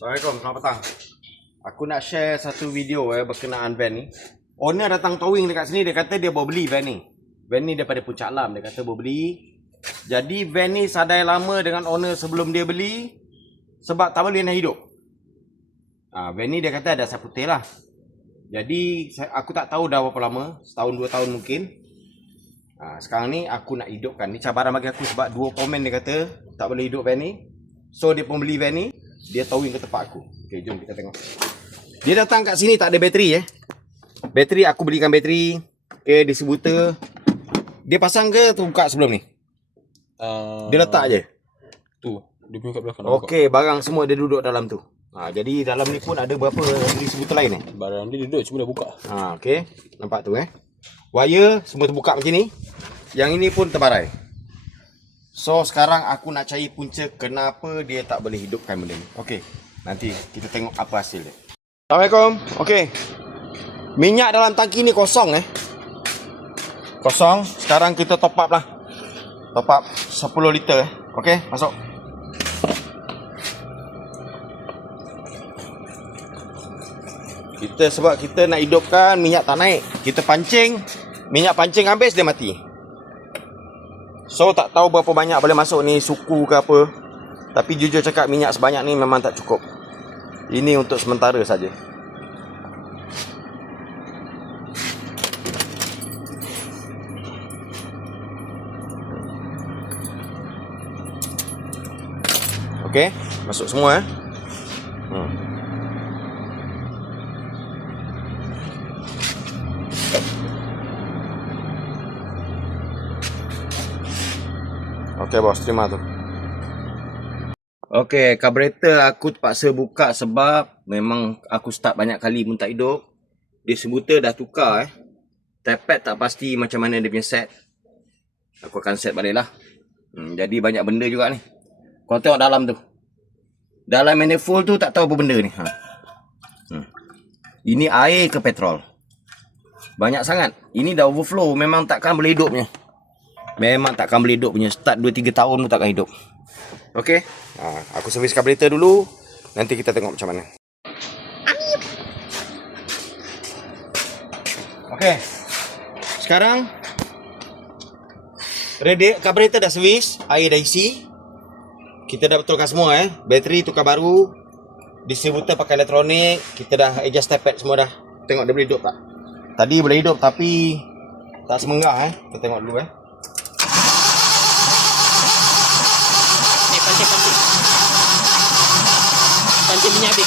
Assalamualaikum, selamat petang. Aku nak share satu video berkenaan van ni. Owner datang towing dekat sini, dia kata dia bawa beli van ni. Van ni daripada Puncak Lam, dia kata bawa beli. Jadi van ni sadai lama dengan owner sebelum dia beli sebab tak boleh nak hidup. Van ni dia kata ada asap putih lah. Jadi aku tak tahu dah berapa lama, setahun 2 tahun mungkin. Sekarang ni aku nak hidupkan. Ni cabaran bagi aku sebab 2 komen dia kata tak boleh hidup van ni. So dia pun beli van ni, dia towing ke tempat aku. Okay, jom kita tengok. Dia datang kat sini tak ada bateri Bateri aku belikan bateri. Okay, distributor. Dia pasang ke terbuka sebelum ni? Dia letak je. Tu, dia punya kat belakang. Okey, barang semua dia duduk dalam tu. Jadi dalam ni pun ada berapa distributor lain Barang dia duduk cuma dah buka. Okey, nampak tu wire semua terbuka macam ni. Yang ini pun terbarai. So sekarang aku nak cari punca kenapa dia tak boleh hidupkan benda ni. Okey, nanti kita tengok apa hasil dia. Assalamualaikum. Okey. Minyak dalam tangki ni kosong Kosong. Sekarang kita top up lah. Top up 10 liter Okey, masuk. Sebab kita nak hidupkan, minyak tak naik. Kita pancing, minyak pancing habis dia mati. So tak tahu berapa banyak boleh masuk ni, suku ke apa. Tapi jujur cakap minyak sebanyak ni memang tak cukup. Ini untuk sementara saja. Okey, masuk semua Okey bos, terima tu. Okey, carburetor aku terpaksa buka sebab memang aku start banyak kali pun tak hidup. Distributor dah tukar Tappad tak pasti macam mana dia punya set. Aku akan set balik lah. Jadi banyak benda juga ni. Kau tengok dalam tu. Dalam manifold tu tak tahu apa benda ni. Ini air ke petrol? Banyak sangat. Ini dah overflow, memang takkan boleh hidup punya. Memang takkan boleh hidup punya. Start 2-3 tahun pun takkan hidup. Okey. Aku servis carburetor dulu. Nanti kita tengok macam mana. Okey. Sekarang carburetor dah servis, air dah isi. Kita dah betulkan semua Bateri tukar baru. Distributor pakai elektronik. Kita dah adjust tappad semua dah. Tengok dia boleh hidup tak? Tadi boleh hidup tapi tak semenggah Kita tengok dulu Pancing minyak habis.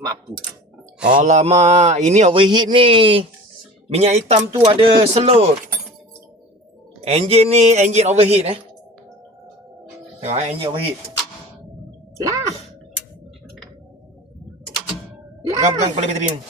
Mampu. Alamak, ini overheat ni. Minyak hitam tu ada selut. Enjin ni, enjin overheat Tengok enjin overheat. Pegang kepala bateri ni.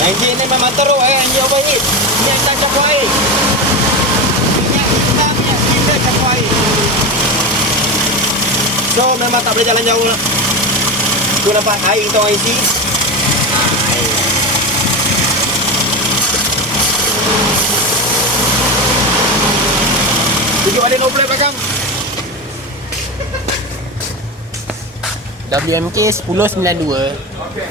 Enjin ni memang teruk enjin overheat. Minyak hitam campur air. Minyak kita campur air. So memang tak boleh jalan jauh lah. Tu nampak air kita orang isi. Tunjuk ada no plate belakang. WMK 1092. Okey,